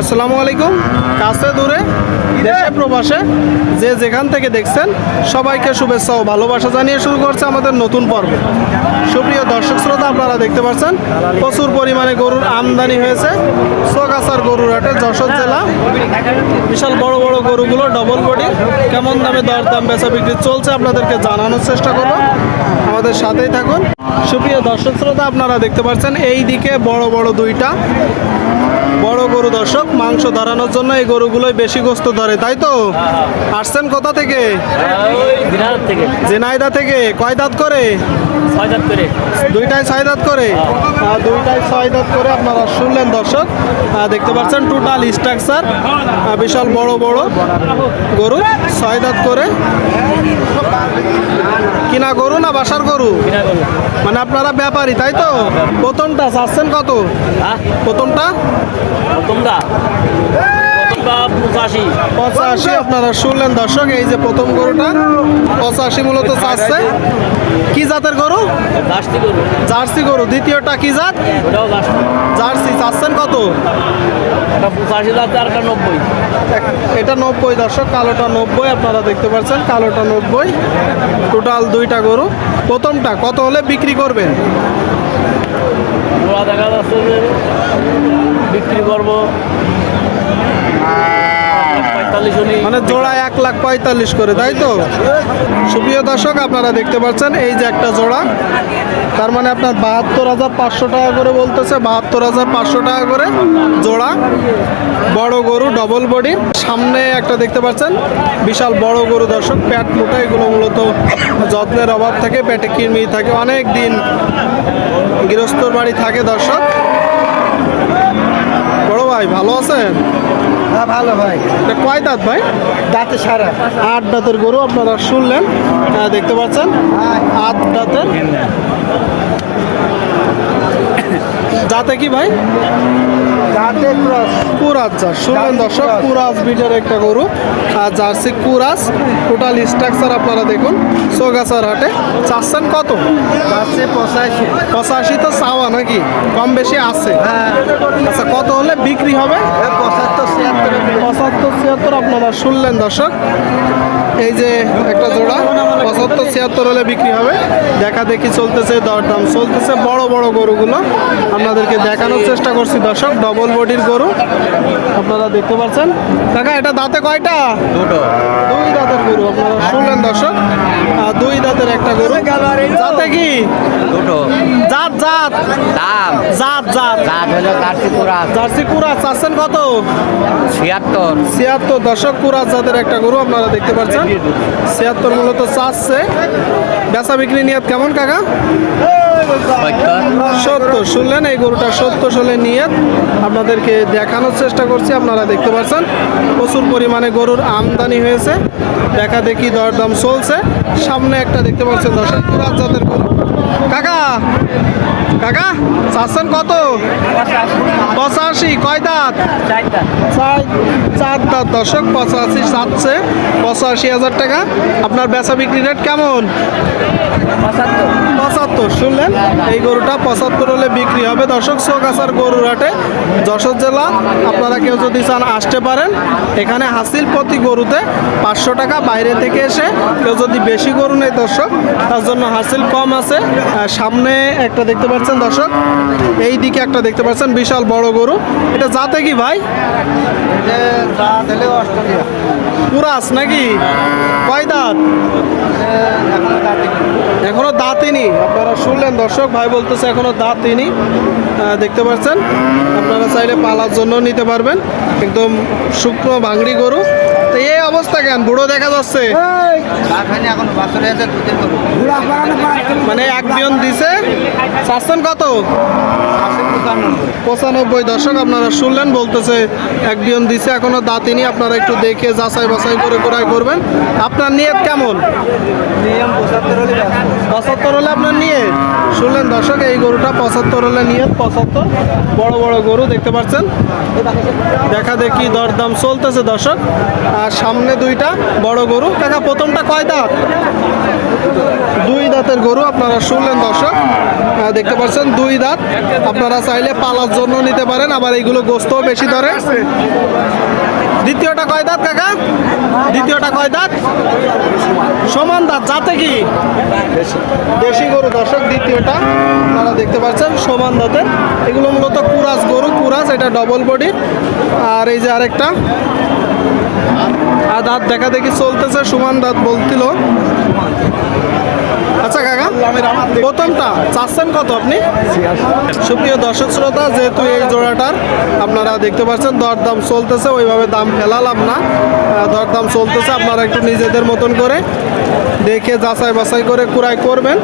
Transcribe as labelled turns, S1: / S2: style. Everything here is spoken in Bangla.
S1: আসসালামু আলাইকুম। কাছে দূরে, দেশে প্রবাসে, যে যেখান থেকে দেখছেন, সবাইকে শুভেচ্ছা ও ভালোবাসা জানিয়ে শুরু করছে আমাদের নতুন পর্ব। সুপ্রিয় দর্শক শ্রোতা, আপনারা দেখতে পাচ্ছেন, প্রচুর পরিমাণে গরুর আমদানি হয়েছে। সোগাছার গরুর হাটে যশোর জেলা। বিশাল বড় বড় গরুগুলো ডবল বডি কেমন দামে দর দাম বেচা বিক্রি চলছে আপনাদেরকে জানানোর চেষ্টা করব। আমাদের সাথেই থাকুন। সুপ্রিয় দর্শক শ্রোতা, আপনারা দেখতে পাচ্ছেন এই দিকে বড় বড় দুইটা বড় গরু দর্শক মাংস ধরানোর জন্য এই গরুগুলোই বেশি গোস্ত ধরে তাই তো? আসছেন কোথা থেকে?
S2: থেকে।
S1: জেনাইদা থেকে। কয় দাঁত করে?
S2: ছয় করে।
S1: দুইটাই ছয় দাঁত করে দুইটাই ছয় দাঁত করে আপনারা শুনলেন দর্শক। দেখতে পাচ্ছেন টোটাল স্ট্রাকচার বিশাল বড় বড় গরু ছয় দাঁত করে। কিনা গরু না বাসার গরু? মানে আপনারা ব্যাপারী তাই তো? প্রথমটা চাচ্ছেন কত?
S2: হ্যাঁ।
S1: প্রথমটা?
S2: প্রথমটা? প্রথমটা পঁচাশি?
S1: পঁচাশি আপনারা শুনলেন দর্শক এই যে প্রথম গরুটা পঁচাশি মূলত চাচ্ছে। কি জাতের গরু?
S2: গাছটি করব
S1: জার্সি গরু দ্বিতীয়টা কি জাত? জার্সি। চাচ্ছেন কত?
S2: পঁচাশি যাচ্ছে আর নব্বই।
S1: এটা নব্বই দর্শক কালোটা নব্বই আপনারা দেখতে পাচ্ছেন কালোটা নব্বই। টোটাল দুইটা গরু। প্রথমটা কত হলে বিক্রি করবেন?
S2: দেখা যাচ্ছে যে বিক্রি করব।
S1: মানে জোড়া এক লাখ পঁয়তাল্লিশ করে, তাই তো? সুপ্রিয় দর্শক, আপনারা দেখতে পাচ্ছেন, এই যে একটা জোড়া। তার মানে আপনার বাহাত্তর হাজার পাঁচশো টাকা করে বলতেছে, বাহাত্তর হাজার পাঁচশো টাকা করে জোড়া। বড় গরু ডবল বডি সামনে একটা দেখতে পাচ্ছেন, বিশাল বড় গরু দর্শক, প্যাট মোটা, এগুলো মূলত যত্নের অভাব থাকে প্যাটে কিরমি থাকে, অনেক দিন গৃহস্থর বাড়ি থাকে দর্শক। বড় ভাই, ভালো আছেন?
S3: হ্যাঁ ভালো ভাই।
S1: এটা কয় দাঁত ভাই?
S3: দাঁতে সারা
S1: আট। দাঁতের গরু আপনারা শুনলেন দেখতে পাচ্ছেন। আট দাঁতের যাতে কি ভাই?
S3: দাঁতে ক্রস।
S1: শুনলেন দর্শক কুরাজ বিটের একটা গরু আর জার্সি কুরাজ টোটাল স্ট্রাকচার আপনারা দেখুন। সোগাছার হাটে। চাচ্ছেন কত?
S3: পঁচাশি।
S1: পঁচাশি তো চাওয়া নাকি? কম বেশি আছে।
S3: হ্যাঁ।
S1: আচ্ছা কত হলে বিক্রি হবে?
S3: পঁচাত্তর ছিয়াত্তর।
S1: পঁচাত্তর ছিয়াত্তর আপনারা শুনলেন দর্শক। এই যে একটা জোড়া পঁচাত্তর ছিয়াত্তর হলে বিক্রি হবে। দেখা দেখি চলতেছে দরদাম চলতেছে। বড় বড় গরুগুলো আপনাদেরকে দেখানোর চেষ্টা করছি দর্শক। ডবল বডির গরু আপনারা দেখতে পাচ্ছেন। দেখা এটা দাঁতে কয়টা?
S2: দুটো।
S1: দুই দাঁতের গরু আপনারা শুনলেন দর্শক। আর দুই দাঁতের একটা গরু। যাতে কি?
S2: দুটো।
S1: জাত?
S2: দাম
S1: জাত জাত।
S2: জাত হলো জার্সি কুরা
S1: জার্সি কুরা চাচ্ছেন কত?
S2: ছিয়াত্তর।
S1: ছিয়াত্তর দশক কুরা জাতের একটা গরু আপনারা দেখতে পাচ্ছেন। ছিয়াত্তর মূলত চাচ্ছে। বেচা বিক্রি নিয়াত কেমন কাকা? সত্তর শুনলেন এই গরুটা সত্য সালে নিয়ে আপনাদেরকে দেখানোর চেষ্টা করছি আপনারা দেখতে পাচ্ছেন প্রচুর পরিমাণে গরুর আমদানি হয়েছে। দেখা দেখি দরদাম চলছে। সামনে একটা দেখতে পাচ্ছেন দশক কুরাজ জাতের গরু। কাকা কাকা চাচ্ছেন কত? পঁচাশি কয় দাঁত? চার চার দাঁত। দশক পঁচাশি চাচ্ছে পঁচাশি হাজার টাকা। আপনার বেচা বিক্রি রেট কেমন? পঁচাত্তর শুনলেন? এই গরুটা পঁচাত্তর হলে বিক্রি হবে। দর্শক সোগাছার গরুর হাটে যশোর জেলা, আপনারা কেউ যদি চান আসতে পারেন। এখানে হাসিল প্রতি গরুতে পাঁচশো টাকা, বাইরে থেকে এসে কেউ যদি বেশি গরু নেই দর্শক, তার জন্য হাসিল কম আছে। সামনে একটা দেখতে পাচ্ছেন, দর্শক, এই দিকে একটা দেখতে পাচ্ছেন, বিশাল বড় গরু। এটা যাতে কি ভাই? পুরাস নাকি? কয় দাঁত?
S3: এখন দাঁতে
S1: এখনও দাঁতিনি আপনারা শুনলেন, দর্শক ভাই বলতেছে এখনও দাঁতিনি দেখতে পাচ্ছেন, আপনারা চাইলে পালার জন্য নিতে পারবেন। একদম শুকনো ভাঙড়ি গরু। তো এই অবস্থা কেন? বুড়ো দেখা যাচ্ছে। মানে এক বিয়ন দিছে। চাচ্ছেন কত?
S3: পঁচানব্বই।
S1: দর্শক আপনারা শুনলেন বলতেছে এক বিয়ন দিছে এখনও দাঁতিনি আপনারা একটু দেখে যাচাই বাছাই করে ক্রয় করবেন। আপনার নিয়ত কেমন?
S3: পঁচাত্তর হলে
S1: পঁচাত্তর হলে আপনার নিয়ে শুনলেন দর্শক এই গরুটা পঁচাত্তর হলে নিয়ে পঁচাত্তর। বড় বড় গরু দেখতে পাচ্ছেন? দেখা দেখি দরদাম চলতেছে দর্শক। আর সামনে দুইটা বড় গরু। কাকা প্রথমটা কয় দাঁত? দুই দাঁতের গরু আপনারা শুনলেন দর্শক। আহ, দেখতে পাচ্ছেন দুই দাঁত। আপনারা চাইলে পালার জন্য নিতে পারেন আবার এইগুলো গোস্তও বেশি ধরে। দ্বিতীয়টা কয় দাঁত কাকা? দ্বিতীয়টা কয় দাঁত? সমান দাঁত যাতে কি? দেশি গরু দর্শক দ্বিতীয়টা। আপনারা দেখতে পাচ্ছেন সমান দাঁতের। এগুলো মূলত কুরাস গরু কুরাস এটা ডবল বডি আর এই যে আরেকটা আর দাঁত দেখা দেখি চলতেছে, সুমান দাঁত বলছিল। আচ্ছা কাকা, প্রথমটা চাচ্ছেন কত আপনি? সুপ্রিয় দর্শক শ্রোতা, যেহেতু এই জোড়াটার আপনারা দেখতে পাচ্ছেন, দরদাম চলতেছে, ওইভাবে দাম ফেলালাম না। দরদাম চলতেছে, আপনারা একটু নিজেদের মতন করে দেখে যাচাই বাছাই করে কুড়াই করবেন।